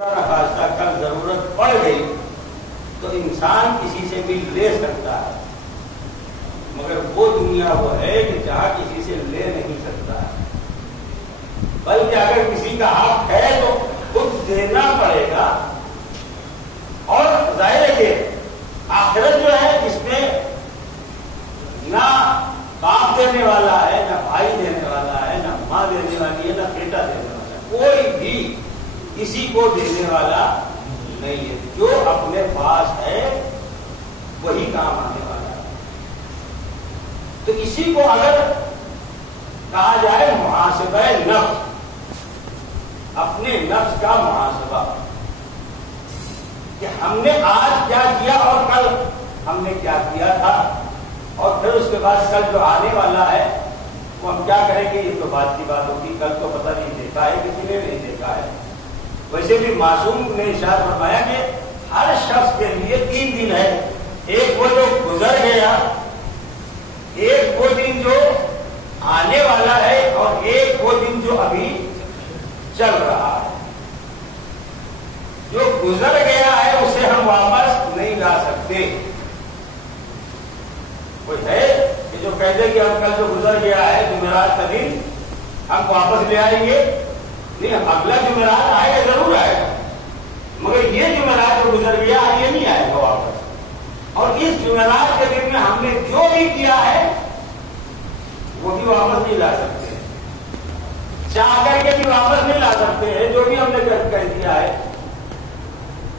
خاصہ کل ضرورت پڑ گئی تو انسان کسی سے بھی لے سکتا ہے، مگر وہ دنیا وہ ہے کہ جہاں کسی سے لے نہیں سکتا ہے، بلکہ اگر کسی کا حق ہے تو خود دینا پڑے گا۔ اور ظاہر ہے کہ آخرت جو ہے اس میں نہ باپ دینے والا ہے، نہ بھائی دینے والا ہے، نہ ماں دینے والی ہے، نہ بیٹا دینے والا ہے، کوئی بھی کسی کو دینے والا نہیں ہے۔ جو اپنے پاس ہے وہی کام آنے والا ہے۔ تو اسی کو اگر کہا جائے محاسبہ نفس، اپنے نفس کا محاسبہ کہ ہم نے آج کیا کیا اور کل ہم نے کیا کیا تھا، اور پھر اس کے بعد کل جو آنے والا ہے وہ ہم کیا کریں گے، یہ تو بات کی بات ہوگی، کل تو پتہ نہیں دیکھا ہے، کسی نے نہیں دیکھا ہے۔ ویسے بھی معصوم نے ارشاد فرمایا کہ ہر شخص کے لیے 3 دن ہے، ایک وہ جو گزر گیا، ایک وہ دن جو آنے والا ہے، اور ایک وہ دن جو ابھی چل رہا ہے۔ جو گزر گیا ہے اسے ہم واپس نہیں لا سکتے۔ کوئی ہے کہ جو کہہ دے کہ ہم کل جو گزر گیا ہے جمعرات کا دن ہم واپس لے آئیں گے؟ نہیں، اگلا جمعرات آئے گا، ضرور آئے گا، مگر یہ جمعرات جو گزر گیا یہ نہیں آئے گا واپس۔ اور اس جمعرات کے دن میں ہم نے جو بھی کیا ہے وہ بھی واپس نہیں لا سکتے، چاہ کر کے بھی واپس نہیں لا سکتے ہیں جو بھی ہم نے کر دیا ہے۔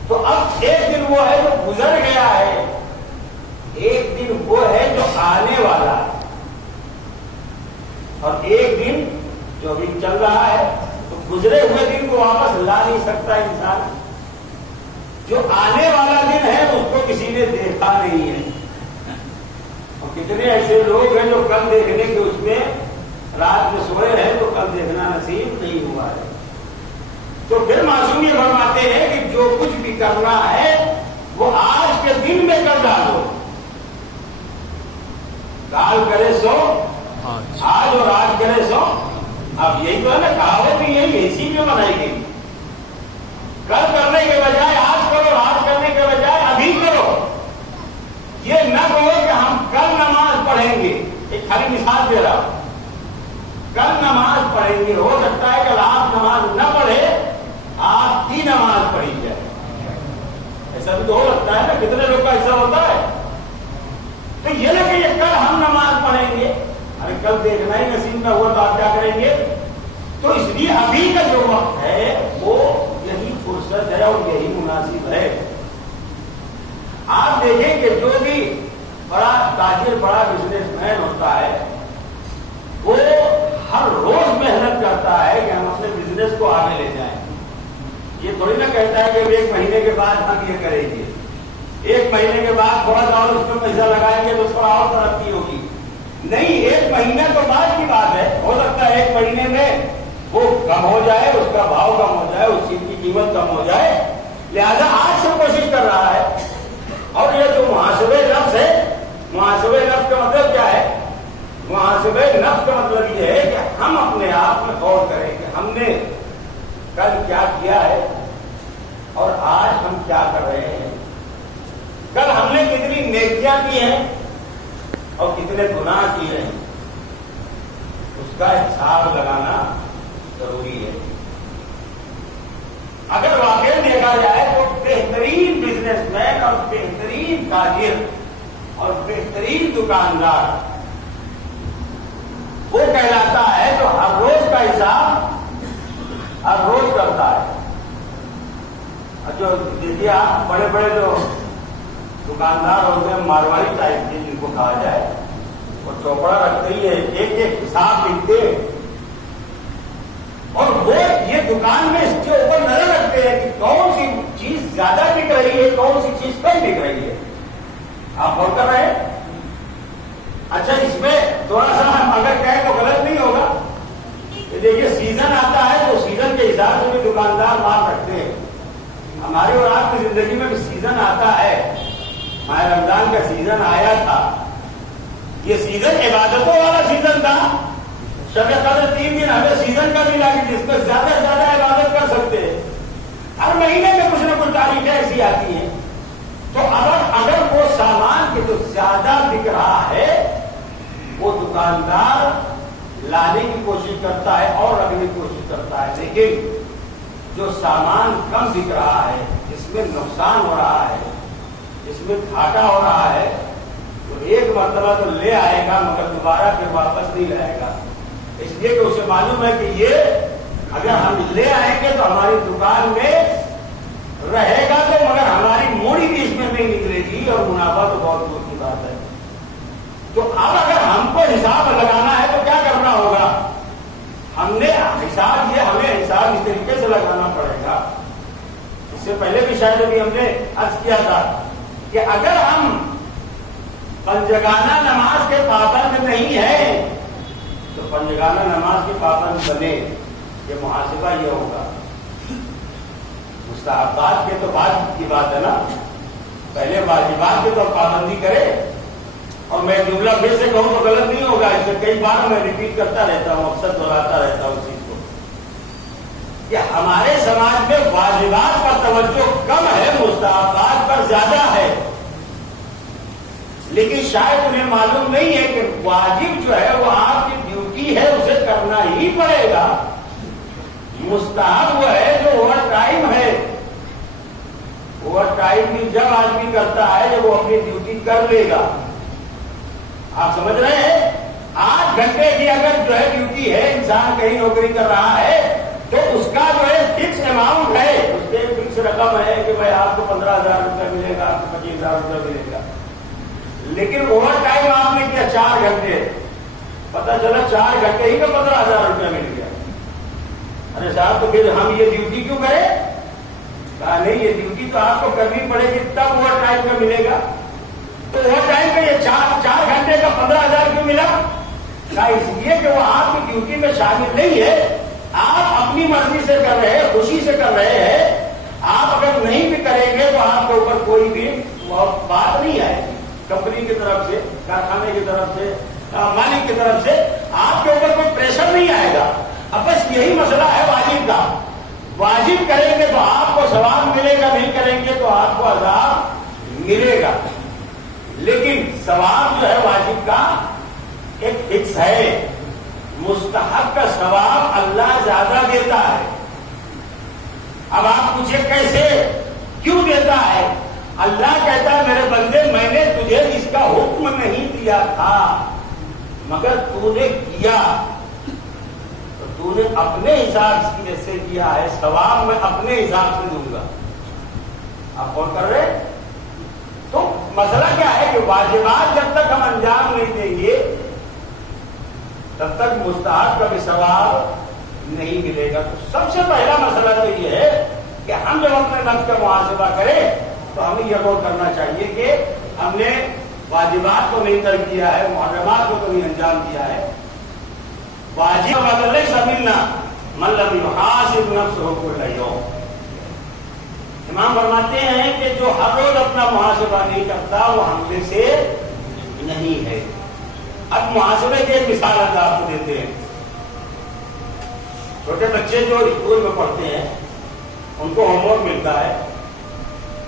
تو اب ایک دن وہ ہے جو گزر گیا ہے، ایک دن وہ ہے جو آنے والا ہے، اور ایک دن جو ابھی چل رہا ہے۔ تو گزرے ہوئے دن کو واپس لا نہیں سکتا انسان، جو آنے والا دن ہے اس کو کسی نے دیکھا نہیں ہے۔ اور کتنے ایسے لوگ ہیں جو کل دیکھنے کے اس میں رات میں سوئے ہیں تو کل دیکھنا نصیب نہیں ہوا ہے۔ تو پھر معصوم یہ فرماتے ہیں کہ جو کچھ بھی کرنا ہے وہ آج کے دن میں کر ڈالو، کال کرے سو آج اور آج کرے سو۔ اب یہی تو ہے نا کہاوت، یہی اسی میں بنائی گئی، کل کرنے کے بجائے آج کرو، آج کرنے کے بجائے ابھی کرو۔ یہ نہ کہو کہ ہم کل نماز پڑھیں گے، ایک خالی مثال دے رہا ہوں، کل نماز پڑھیں گے، ہو سکتا ہے کہ آپ نماز نہ پڑھے، آپ کی نماز پڑھی جائے، ایسا بھی تو ہو سکتا ہے نا، کتنے لوگ کا ایسا ہوتا ہے۔ تو یہ نہ کہ یہ کل ہم نماز پڑھیں گے، ارے کل دیکھنا ہی نصیب نہ ہوا تو آپ کیا کریں گے؟ تو اس لیے ابھی کا جو وقت ہے وہ یہی فرصت ہے اور یہی مناسب ہے۔ آپ دیکھیں کہ جو بھی بڑا تاجر، بڑا بزنس مین ہوتا ہے وہ ہر روز محنت کرتا ہے کہ ہم اپنے بزنس کو آگے لے جائیں۔ یہ تھوڑی نہ کہتا ہے کہ 1 مہینے کے بعد ہم یہ کریں گے، 1 مہینے کے بعد تھوڑا سا اور اس میں پیسہ لگائیں گے تو تھوڑا اور ترقی ہوگی۔ نہیں، 1 مہینے تو بعد کی بات ہے، ہو سکتا ہے 1 مہینے میں وہ کم ہو جائے، اس کا بھاؤ کم ہو جائے، اس چیز کی قیمت کم ہو جائے، لہذا آج سے کوشش کر رہا ہے۔ اور یہ جو محاسبہ نفس ہے، محاسبہ نفس کا مطلب کیا ہے؟ محاسبہ نفس کا مطلب یہ ہے کہ ہم اپنے آپ میں غور کریں کہ ہم نے کل کیا کیا ہے اور آج ہم کیا کر رہے ہیں، کل ہم نے کتنی نیکیاں کی ہیں اور کتنے گناہ کیے ہیں، اس کا حساب لگانا ضروری ہے۔ اگر واقعی دیکھا جائے تو بہترین بزنس مین اور بہترین تاجر اور بہترین دکاندار وہ کہلاتا ہے جو ہر روز کا حساب ہر روز کرتا ہے۔ جو دیکھیے آپ بڑے بڑے جو دکاندار ہوتے ہیں مارواڑی ٹائپ کے، جن کو کہا جائے، وہ چوپڑا رکھتے ہی ہے، ایک ایک حساب لکھتے ہیں، اور وہ یہ دکان میں اس کے اوپر نظر رکھتے ہیں کہ کون سی چیز زیادہ بک رہی ہے، کون سی چیز کم بک رہی ہے۔ آپ غور کر رہے ہیں؟ اچھا، اس میں تھوڑا سا ہم اگر کہیں تو غلط نہیں ہوگا کہ دیکھیے سیزن آتا ہے تو سیزن کے حساب سے بھی دکاندار مال رکھتے ہیں۔ ہماری اور آپ کی زندگی میں بھی سیزن آتا ہے، ماہ رمضان کا سیزن آیا تھا، یہ سیزن عبادتوں والا سیزن تھا۔ شب قدر 3 دن ہمیں سیزن کا ملا کہ جس میں زیادہ سے زیادہ عبادت کر سکتے ہیں، ہر مہینے ایسی آتی ہیں. تو اگر وہ سامان کے جو زیادہ بک رہا ہے وہ دکاندار لانے کی کوشش کرتا ہے اور رکھنے کی کوشش کرتا ہے، لیکن جو سامان کم بک رہا ہے، جس میں نقصان ہو رہا ہے، جس میں گھاٹا ہو رہا ہے، تو ایک مرتبہ تو لے آئے گا مگر دوبارہ پھر واپس نہیں لائے گا. اس لیے کہ اسے معلوم ہے کہ یہ اگر ہم لے آئیں گے تو ہماری دکان میں رہے گا تو مگر ہماری موڑی بھی اس میں نہیں نکلے گی اور منافع تو بہت دور کی بات ہے. تو اب اگر ہم کو حساب لگانا ہے تو کیا کرنا ہوگا؟ ہم نے حساب یہ ہمیں حساب اس طریقے سے لگانا پڑے گا. اس سے پہلے بھی شاید ابھی ہم نے عرض کیا تھا کہ اگر ہم پنجگانہ نماز کے پابند نہیں ہیں تو پنجگانہ نماز کے پابند بنے. یہ محاسبہ یہ ہوگا. مستحبات کے تو بعد کی بات ہے نا، پہلے واجبات کے تو پابندی کرے. اور میں جملہ پھر سے کہوں تو غلط نہیں ہوگا، اس سے کئی بار میں ریپیٹ کرتا رہتا ہوں، اکثر دہراتا رہتا ہوں چیز کو کہ ہمارے سماج میں واجبات پر توجہ کم ہے، مستحبات پر زیادہ ہے. لیکن شاید انہیں معلوم نہیں ہے کہ واجب جو ہے وہ آپ کی ڈیوٹی ہے، اسے کرنا ہی پڑے گا. مستحب وہ ہے جو اوور ٹائم ہے. اوور ٹائم بھی جب آدمی کرتا ہے جب وہ اپنی ڈیوٹی کر لے گا. آپ سمجھ رہے ہیں؟ 8 گھنٹے کی اگر جو ہے ڈیوٹی ہے، انسان کہیں نوکری کر رہا ہے تو اس کا جو ہے فکس اماؤنٹ ہے، اس کے فکس رقم ہے کہ بھائی آپ کو 15,000 روپے ملے گا، آپ کو 25,000 روپے ملے گا. لیکن اوور ٹائم آپ نے کیا 4 گھنٹے، پتا چلا 4 گھنٹے ہی میں 15,000 روپے مل گیا. ارے صاحب تو پھر ہم یہ ڈیوٹی کیوں کریں؟ کہا نہیں، یہ ڈیوٹی تو آپ کو کرنی پڑے گی تب اوور ٹائم کا ملے گا. تو اوور ٹائم کا یہ 4 گھنٹے کا 15,000 کیوں ملا؟ کہا اس لیے کہ وہ آپ کی ڈیوٹی میں شامل نہیں ہے. آپ اپنی مرضی سے کر رہے ہیں، خوشی سے کر رہے ہیں. آپ اگر نہیں بھی کریں گے تو آپ کے اوپر کوئی بھی بات نہیں آئے گی. کمپنی کی طرف سے، کارخانے کی طرف سے، مالک کی طرف سے آپ کے اوپر کوئی پریشر نہیں آئے گا. اب بس یہی مسئلہ ہے واجب کا. واجب کریں گے تو آپ کو ثواب ملے گا، نہیں کریں گے تو آپ کو عذاب ملے گا. لیکن ثواب جو ہے واجب کا ایک فکس ہے. مستحب کا ثواب اللہ زیادہ دیتا ہے. اب آپ پوچھیں کیسے، کیوں دیتا ہے؟ اللہ کہتا ہے میرے بندے میں نے تجھے اس کا حکم نہیں دیا تھا مگر تو نے کیا، تو تو نے اپنے حساب سے کیا ہے، ثواب میں اپنے حساب سے دوں گا. آپ کون کر رہے؟ تو مسئلہ کیا ہے کہ واجبات جب تک ہم انجام نہیں دیں گے تب تک مستحب کا بھی ثواب نہیں ملے گا. تو سب سے پہلا مسئلہ تو یہ ہے کہ ہم جب اپنے نفس کا محاسبہ کریں تو ہمیں یہ غور کرنا چاہیے کہ ہم نے واجبات کو نہیں ترک کیا ہے، محرمات کو تو نہیں انجام دیا ہے. واجب ليس منا من لم يحاسب نفسه كل يوم. امام فرماتے ہیں کہ جو ہر روز اپنا محاسبہ نہیں کرتا وہ ہم میں سے نہیں ہے. اب محاسبے کی ایک مثال اللہ آپ کو دیتے ہیں. چھوٹے بچے جو اسکول میں پڑھتے ہیں ان کو ہوم ورک ملتا ہے.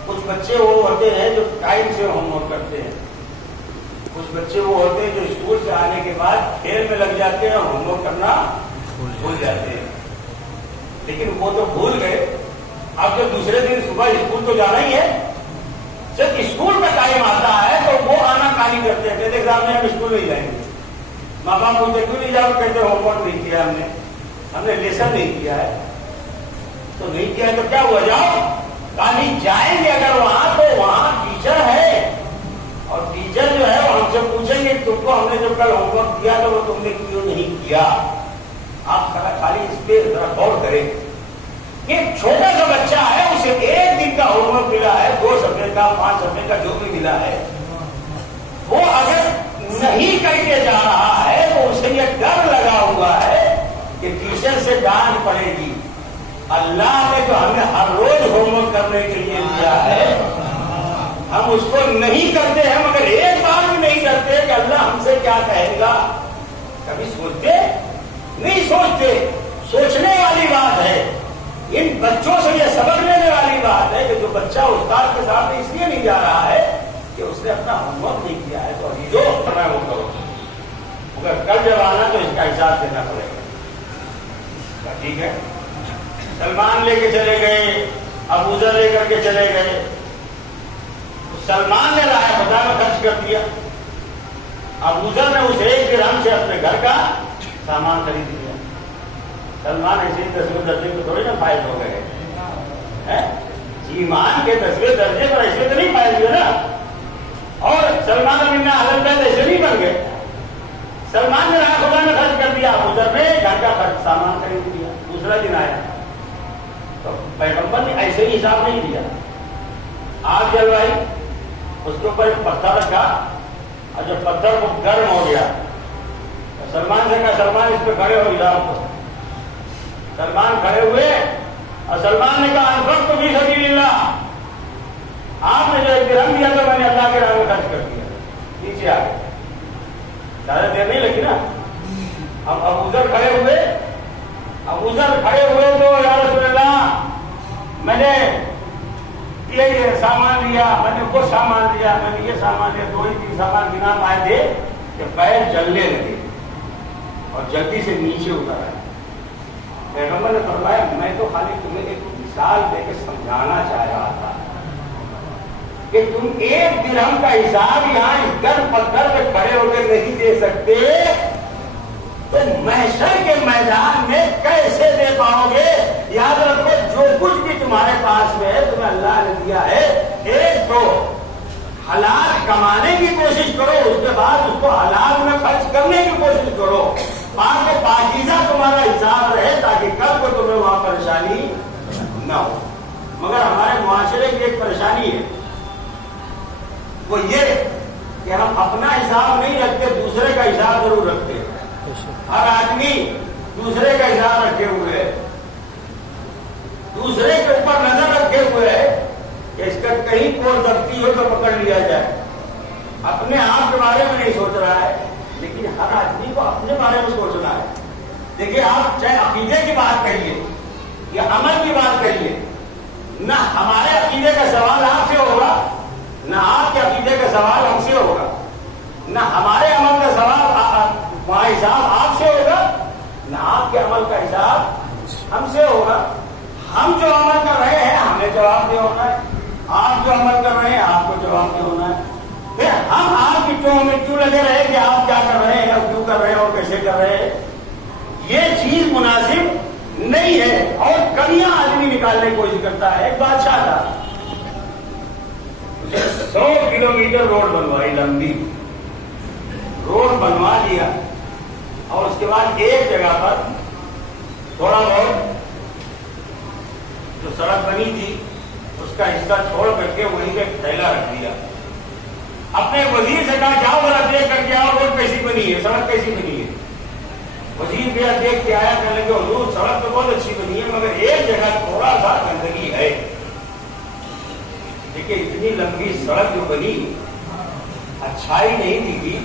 کچھ بچے وہ ہوتے ہیں جو ٹائم سے ہوم ورک کرتے ہیں، کچھ بچے وہ ہوتے ہیں جو اسکول سے آنے کے بعد کھیل میں لگ جاتے ہیں اور ہوم ورک کرنا بھول جاتے ہیں. لیکن وہ تو بھول گئے. اب جب دوسرے دن صبح اسکول تو جانا ہی ہے، جب اسکول کا ٹائم آتا ہے تو وہ آنا کالی کرتے ہیں، کہتے ایگزام میں ہم اسکول نہیں جائیں گے. ماں باپ پوچھتے کیوں نہیں جاؤ؟ کہتے ہوم ورک نہیں کیا ہم نے لیسن نہیں کیا ہے. تو نہیں کیا ہے تو کیا ہوا؟ جاؤ. کالی جائیں گے اگر وہاں تو وہاں ٹیچر ہے اور ٹیچر جو ہے وہ ہم سے پوچھیں گے تم کو ہم نے جب کل ہوم ورک دیا تو وہ تم نے کیوں نہیں کیا. آپ خالی اس پہ ذرا غور کریں. ایک چھوٹا سا بچہ ہے، اسے ایک دن کا ہوم ورک ملا ہے، 2 صفحے کا 5 صفحے کا جو بھی ملا ہے، وہ اگر نہیں کر کے جا رہا ہے تو اسے یہ ڈر لگا ہوا ہے کہ ٹیچر سے ڈانٹ پڑے گی. اللہ نے جو ہمیں ہر روز ہوم ورک کرنے کے لیے دیا ہے ہم اس کو نہیں کرتے ہیں، مگر ایک بار بھی نہیں کرتے کہ اللہ ہم سے کیا کہے گا. کبھی سوچتے نہیں؟ سوچتے. سوچنے والی بات ہے. ان بچوں سے یہ سبق لینے والی بات ہے کہ جو بچہ استاد کے سامنے اس لیے نہیں جا رہا ہے کہ اس نے اپنا ہوم ورک نہیں کیا ہے، تو ابھی جو کرنا ہے وہ کرو، مگر کل جب آنا تو اس کا حساب دینا پڑے گا۔ ٹھیک ہے، سلمان لے کے چلے گئے، ابو ذر لے کر کے چلے گئے، سلمان نے راہ بتا میں خرچ کر دیا، ابو ذر نے اس 1 درہم سے اپنے گھر کا سامان خرید لیا۔ سلمان ایسے 10ویں درجے کو تھوڑی نا فائز ہو گئے، ایمان کے 10ویں درجے پر ایسے تو نہیں فائز ہوئے نا، اور سلمان بن حضرت ایسے نہیں بن گئے۔ سلمان نے راہ خدا میں خرچ کر دیا، ابو ذر نے گھر کا سامان خرید لیا۔ دوسرا دن آیا تو پیغمبر نے ایسے ہی حساب نہیں دیا، آگ جلوائی، اس کے اوپر ایک پتھر رکھا، اور جب پتھر کو گرم ہو گیا تو سلمان سے کہا سلمان اس پہ کھڑے ہو جاؤ کو۔ سلمان کھڑے ہوئے اور سلمان نے کہا انفقت فی سبیل اللہ، آپ نے جو 1 درہم دیا تو میں نے اللہ کے راہ میں خرچ کر دیا۔ نیچے آ گئے، زیادہ دیر نہیں لگی نا۔ اب ابو ذر کھڑے ہوئے، تو یا رسول اللہ میں نے یہ سامان لیا، میں نے وہ سامان لیا، میں نے یہ سامان لیا، 2-3 سامان بنا پائے تھے کہ پیر جلنے لگے اور جلدی سے نیچے اتر آئے۔ پیغمبر نے فرمایا میں تو خالی تمہیں ایک مثال دے کے سمجھانا چاہ رہا تھا کہ تم 1 درہم کا حساب یہاں اس گھر پتھر پہ کھڑے ہو کے نہیں دے سکتے تو محشر کے میدان میں کیسے دے پاؤ گے؟ یاد رکھو جو کچھ بھی تمہارے پاس میں ہے تمہیں اللہ نے دیا ہے، ایک تو حلال کمانے کی کوشش کرو، اس کے بعد اس کو حلال میں خرچ کرنے کی کوشش کرو، پاک و پاکیزہ تمہارا حساب رہے تاکہ کل کو تمہیں وہاں پریشانی نہ ہو۔ مگر ہمارے معاشرے کی ایک پریشانی ہے، وہ یہ کہ ہم اپنا حساب نہیں رکھتے، دوسرے کا حساب ضرور رکھتے ہیں۔ ہر آدمی دوسرے کا حساب رکھے ہوئے ہے، دوسرے کے اوپر نظر رکھے ہوئے ہے کہ اس کا کہیں کوئی ضبطی ہو تو پکڑ لیا جائے، اپنے آپ کے بارے میں نہیں سوچ رہا ہے، لیکن ہر آدمی کو اپنے بارے میں سوچنا ہے۔ دیکھیے آپ چاہے عقیدے کی بات کریے یا عمل کی بات کریے، نہ ہمارے عقیدے کا سوال آپ سے ہوگا، نہ آپ کے عقیدے کا سوال ہم سے ہوگا، نہ ہمارے عمل کا سوال وہاں حساب آپ سے ہوگا، نہ آپ کے عمل کا حساب ہم سے ہوگا۔ ہم جو عمل کر رہے ہیں ہمیں جواب دے ہونا ہے، آپ جو عمل کر رہے ہیں آپ کو جواب دے ہونا ہے۔ پھر ہم آپ کی ٹوہ میں کیوں لگے رہے کہ آپ کیا کر رہے ہیں اور کیوں کر رہے ہیں اور کیسے کر رہے ہیں، یہ چیز مناسب نہیں ہے، اور کمیاں آدمی نکالنے کی کوشش کرتا ہے۔ ایک بادشاہ تھا، 100 کلومیٹر روڈ بنوائی، لمبی روڈ بنوا لیا، اور اس کے بعد ایک جگہ پر تھوڑا بہت جو سڑک بنی تھی اس کا حصہ چھوڑ کر کے وہیں پہ تھیلا رکھ دیا۔ اپنے وزیر سے کہا جاؤ ذرا دیکھ کر کے آؤ روڈ کیسی بنی ہے، سڑک کیسی بنی ہے۔ وزیر گیا، دیکھ کے آیا، کہنے لگے حضور سڑک تو بہت اچھی بنی ہے مگر ایک جگہ تھوڑا سا گندگی ہے۔ دیکھیے اتنی لمبی سڑک جو بنی اچھائی نہیں دکھی،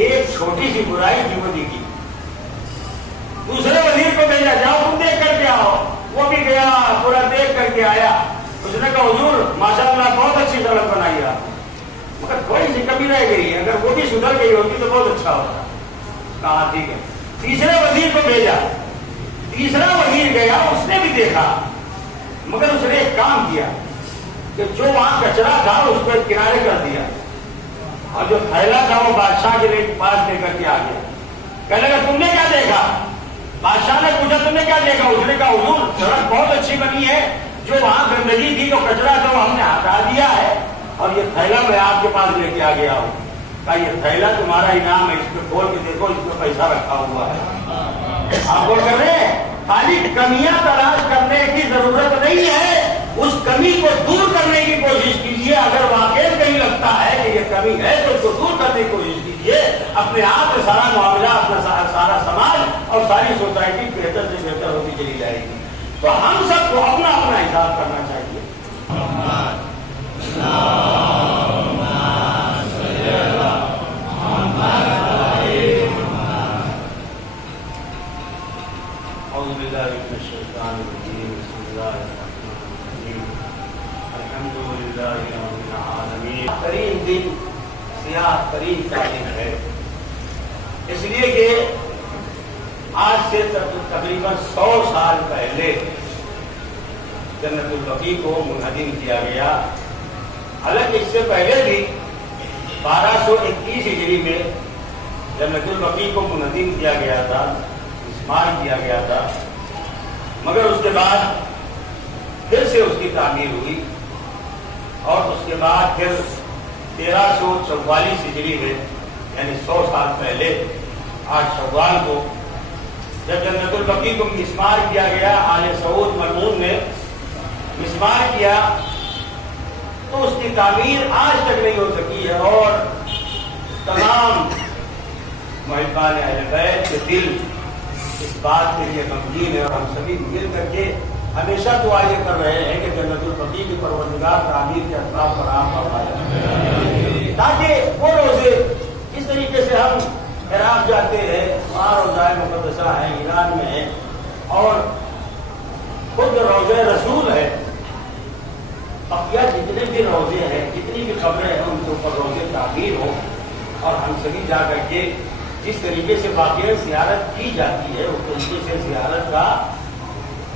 ایک چھوٹی سی برائی تھی وہ دکھی۔ دوسرے وزیر کو بھیجا، جاؤ تم دیکھ کر کے آؤ۔ وہ بھی گیا، پورا دیکھ کر کے آیا۔ اس نے کہا حضور ماشاءاللہ بہت اچھی سڑک بنائی ہے، مگر تھوڑی سی کمی رہ گئی ہے، اگر وہ بھی سدھر گئی ہوتی تو بہت اچھا ہوتا۔ کہا ٹھیک ہے۔ تیسرے وزیر کو بھیجا، تیسرا وزیر گیا، اس نے بھی دیکھا، مگر اس نے ایک کام کیا کہ جو وہاں کچرا تھا اس کو ایک کنارے کر دیا، اور جو تھیلا تھا وہ بادشاہ کے پاس لے کر کے آ گیا۔ کہنے لگا تم نے کیا دیکھا؟ بادشاہ نے پوچھا تم نے کیا دیکھا؟ اس نے کہا حضور سڑک بہت اچھی بنی ہے، جو وہاں گندگی تھی جو کچرا تھا وہ ہم نے ہٹا دیا ہے، اور یہ تھیلا میں آپ کے پاس لے کے آ گیا ہوں۔ کہا یہ تھیلا تمہارا انعام ہے، اس پہ کھول کے دیکھو، اس پہ پیسہ رکھا ہوا ہے۔ آپ وہ کر رہے ہیں، خالی کمیاں تلاش کرنے کی ضرورت نہیں ہے، اس کمی کو دور کرنے کی کوشش کیجیے۔ اگر واقعی کہیں لگتا ہے کہ یہ کمی ہے تو اس کو دور کرنے کی کوشش کیجیے۔ اپنے آپ میں سارا معاملہ، اپنا سارا سماج اور ساری سوسائٹی بہتر سے بہتر ہوتی چلی جائے گی۔ تو ہم سب کو اپنا اپنا حساب کرنا چاہیے۔ اعوذ باللہ من الشیطان الرجیم، بسم اللہ الرحمن الرحیم۔ دن سیاہ ترین کا دن ہے، اس لیے کہ آج سے تقریباً 100 سال پہلے جنت البقیع کو منہدم کیا گیا۔ حالانکہ اس سے پہلے بھی 1221 ہجری میں جنت البقیع کو منہدم کیا گیا تھا، مسمار کیا گیا تھا، مگر اس کے بعد پھر سے اس کی تعمیر ہوئی، اور اس کے بعد پھر 1344 ہجری میں یعنی 100 سال پہلے 8 شوال کو جب جنت البقیع کو مسمار کیا گیا، آل سعود مرحوم نے مسمار کیا، تو اس کی تعمیر آج تک نہیں ہو سکی ہے، اور تمام محبان اہل بیت کے دل اس بات کے لیے غمگین ہے، اور ہم سبھی مل کر کے ہمیشہ دعا یہ کر رہے ہیں کہ جنت البقیع کی پروردگار تعمیر کے اسباب فراہم فرمائے، تاکہ وہ روزے اس طریقے سے ہم عراق جاتے ہیں، وہاں روضہ مقدسہ ہے، ایران میں ہے، اور خود روضہ رسول ہے، بقیہ جتنے بھی روزے ہیں، جتنی بھی خبریں ہیں، ان کے اوپر روزے تعمیر ہو، اور ہم سبھی جا کر کے جس طریقے سے واقعی زیارت کی جاتی ہے اس طریقے سے زیارت کا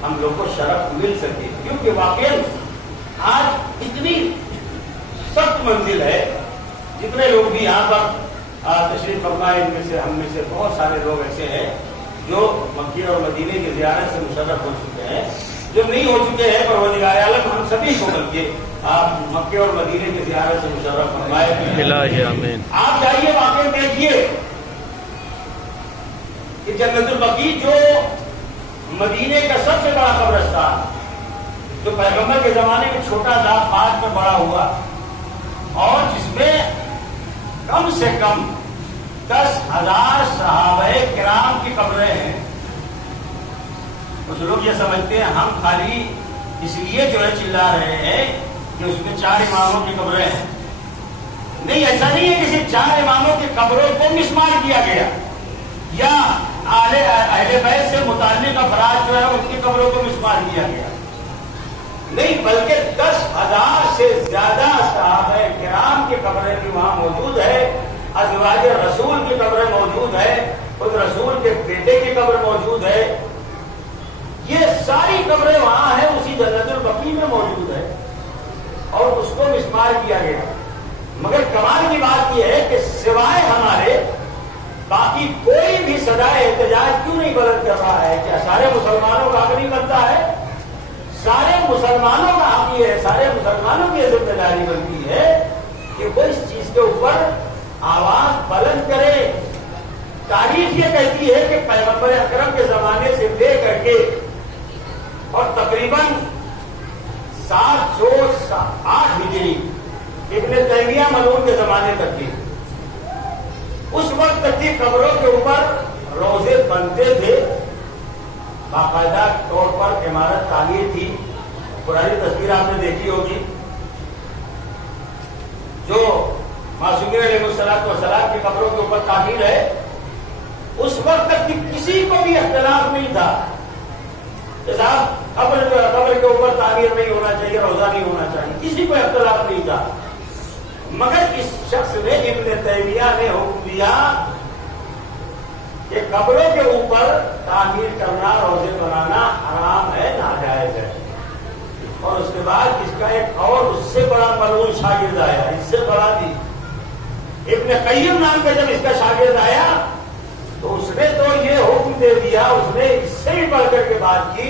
ہم لوگ کو شرف مل سکے، کیونکہ واقعی آج اتنی سخت منزل ہے، جتنے لوگ بھی یہاں پر تشریف فرمائے، ان میں سے ہم میں سے بہت سارے لوگ ایسے ہیں جو مکے اور مدینے کی زیارت سے مشرف ہو چکے ہیں، جو نہیں ہو چکے ہیں پروردگار عالم ہم سبھی کو بلکہ آپ مکے اور مدینے کی زیارت سے مشرف فرمائے، الہی آمین۔ آپ جائیے واقعی دیکھیے کہ جنت البقیع جو مدینے کا سب سے بڑا قبرستان، جو پیغمبر کے زمانے میں چھوٹا تھا، بعد میں بڑا ہوا، اور جس میں کم سے کم 10,000 صحابہ کرام کی قبریں ہیں۔ کچھ لوگ یہ سمجھتے ہیں ہم خالی اس لیے جو ہے چلا رہے ہیں کہ اس میں 4 اماموں کی قبریں ہیں، نہیں، ایسا نہیں ہے، کسی 4 اماموں کی قبروں کو مسمار کیا گیا، یا اہل بیت سے متعلق افراد جو ہے ان کی قبروں کو مسمار کیا گیا، نہیں، بلکہ 10,000 سے زیادہ صحابہ کرام کی قبریں بھی وہاں موجود ہے، ازواج رسول کی قبریں موجود ہے، خود رسول کے بیٹے کی قبر موجود ہے، یہ ساری قبریں وہاں ہیں، اسی جنت البقیع میں موجود ہے، اور اس کو مسمار کیا گیا۔ مگر کمال کی بات یہ ہے کہ سوائے ہمارے باقی کوئی بھی صدائے احتجاج کیوں نہیں بلند کر رہا ہے؟ کیا سارے مسلمانوں کا حق نہیں بنتا ہے؟ سارے مسلمانوں کا حق یہ ہے، سارے مسلمانوں کی ذمہ داری بنتی ہے کہ وہ اس چیز کے اوپر آواز بلند کرے۔ تاریخ یہ کہتی ہے کہ پیغمبر اکرم کے زمانے سے لے کر کے اور تقریباً 708 ہجری ابن تیمیہ ملعون کے زمانے تک کی، اس وقت تک کی قبروں کے اوپر روزے بنتے تھے، باقاعدہ طور پر عمارت تعمیر تھی۔ پرانی تصویر آپ نے دیکھی ہوگی، جو معصومین علیہ السلام کی قبروں کے اوپر تعمیر ہے، اس وقت تک کسی کو بھی اختلاف نہیں تھا کہ صاحب قبر کے اوپر تعمیر نہیں ہونا چاہیے، روزہ نہیں ہونا چاہیے، کسی کو اختلاف نہیں تھا۔ مگر اس شخص نے، ابن تیمیہ نے حکم دیا کہ قبروں کے اوپر تعمیر کرنا، روزے بنانا حرام ہے، ناجائز ہے۔ اور اس کے بعد اس کا ایک اور اس سے بڑا ملعون شاگرد آیا، اس سے بڑا بھی، ابن قیم نام کا جب اس کا شاگرد آیا تو اس نے تو یہ حکم دے دیا، اس نے اس سے بھی بڑھ کر کے بات کی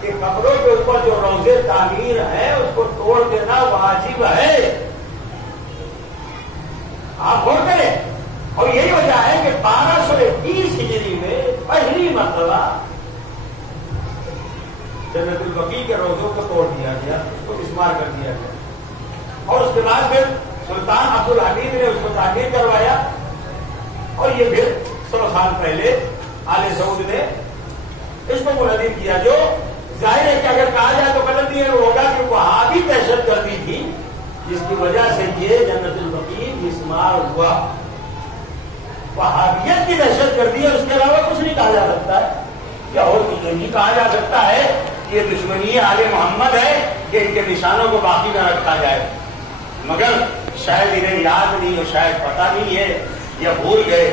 کہ قبروں کے اوپر جو روزے تعمیر ہے اس کو توڑ دینا واجب ہے، آپ غور کریں۔ اور یہی وجہ ہے کہ 1220 ہجری میں پہلی مرتبہ جنت البقیع کے روزوں کو توڑ دیا گیا، اس کو مسمار کر دیا گیا، اور اس کے بعد پھر سلطان عبد الحمید نے اس کو تعمیر کروایا، اور یہ پھر 100 سال پہلے آل سعود نے اس کو منہدم کیا، جو ظاہر ہے کہ اگر کہا جائے تو غلط یہ ہوگا کہ وہاں بھی دہشت گردی تھی جس کی وجہ سے یہ جنت البقیع مسمار ہوا۔ وہابیت کی دہشت گردی ہے، اس کے علاوہ کچھ نہیں کہا جا سکتا ہے، یا اور کچھ نہیں کہا جا سکتا ہے کہ یہ دشمنی آل محمد ہے کہ ان کے نشانوں کو باقی نہ رکھا جائے، مگر شاید انہیں یاد نہیں ہو، شاید پتہ نہیں ہے یا بھول گئے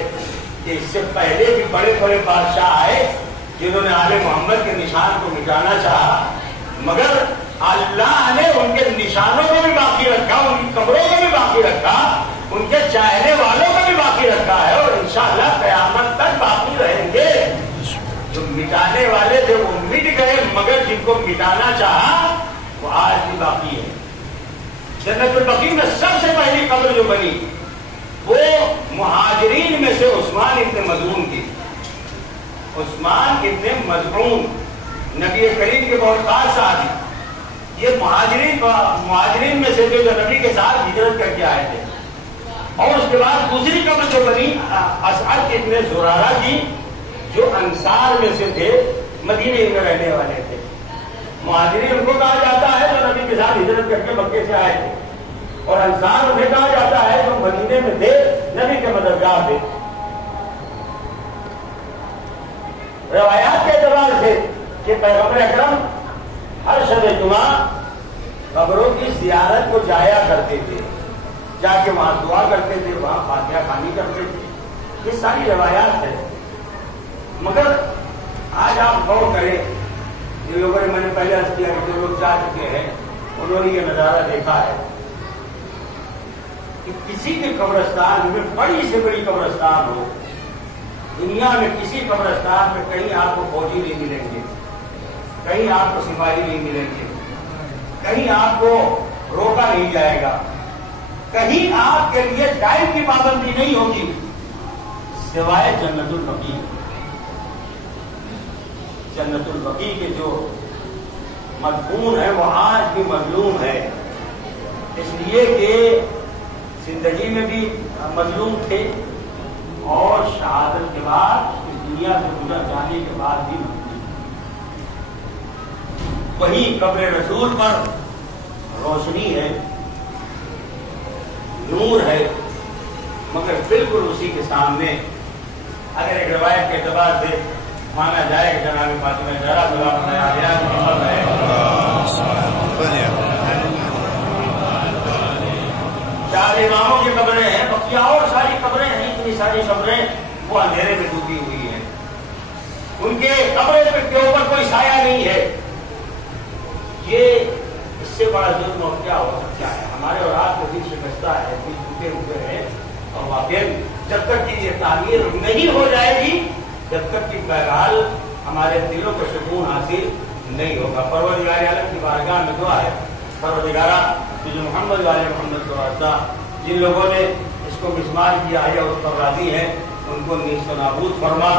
کہ اس سے پہلے بھی بڑے بڑے بادشاہ آئے جنہوں نے آل محمد کے نشان کو مٹانا چاہا، مگر اللہ نے ان کے نشانوں کو بھی باقی رکھا، ان کی قبروں کو بھی باقی رکھا، ان کے چاہنے والوں کو بھی باقی رکھا ہے، اور انشاءاللہ قیامت تک باقی رہیں گے۔ جو مٹانے والے تھے وہ مٹ گئے، مگر جن کو مٹانا چاہا وہ آج بھی باقی ہے۔ جنت البقیع میں سب سے پہلی قبر جو بنی وہ مہاجرین میں سے عثمان ابن مظعون کی۔ عثمان ابن مظعون نبی کریم کے بہت خاص صحابی، یہ مہاجرین میں سے جو نبی کے ساتھ ہجرت کر کے آئے تھے۔ اور اس کے بعد دوسری قبر جو بنی اسعد ابن زرارہ کی، جو انصار میں سے تھے، مدینے میں رہنے والے تھے۔ مہاجرین ان کو کہا جاتا ہے جو نبی کے ساتھ ہجرت کر کے مکے سے آئے تھے، اور انصار انہیں کہا جاتا ہے جو مدینے میں تھے، نبی کے مددگار تھے۔ روایات کے اعتبار سے کہ پیغمبر اکرم ہر شب جمعہ قبروں کی زیارت کو جایا کرتے تھے، جا کے وہاں دعا کرتے تھے، وہاں فاتحہ خوانی کرتے تھے۔ یہ ساری روایات ہے، مگر آج آپ غور کریں، جن لوگوں نے میں نے پہلے عرض کیا کہ جو لوگ جا چکے ہیں انہوں نے یہ نظارہ دیکھا ہے کہ کسی کے قبرستان میں، بڑی سے بڑی قبرستان ہو دنیا میں، کسی قبرستان میں کہیں آپ کو فوجی نہیں ملیں گے، کہیں آپ کو سپاہی نہیں ملیں گے، کہیں آپ کو روکا نہیں جائے گا، کہیں آپ کے لیے ٹائم کی پابندی نہیں ہوگی سوائے جنت البقیع۔ جنت البقیع کے جو مدفون ہے وہ آج بھی مظلوم ہے، اس لیے کہ زندگی میں بھی مظلوم تھے اور شہادت کے بعد اس دنیا سے گزر جانے کے بعد بھی مظلوم۔ وہی قبر رسول پر روشنی ہے، نور ہے، مگر بالکل اسی کے سامنے اگر ایک روایت کے اعتبار سے مانا جائے کہ جناب فاطمہ زہرا سلام اللہ علیہا کی قبر ہے، چار اماموں کی قبریں ہیں، بقیہ اور ساری قبریں ہیں، اتنی ساری قبریں وہ اندھیرے میں ڈوبی ہوئی ہیں، ان کے قبریں کے اوپر کوئی سایہ نہیں ہے۔ یہ اس سے بڑا ظلم اور کیا ہو سکتا ہے؟ ہمارے اور آپ کو دل شکستہ ہے، دل ٹوٹے ہوئے ہیں، اور واقعی جب تک کہ یہ تعمیر نہیں ہو جائے گی، جب تک کہ بہرحال ہمارے دلوں کو سکون حاصل نہیں ہوگا۔ پروردگار عالم کی بارگاہ میں دعا ہے، پروردگارہ جو محمد والے محمد صلی اللہ علیہ وسلم جن لوگوں نے اس کو مسمار کیا ہے یا اس پر راضی ہے، ان کو نیست و نابود فرما۔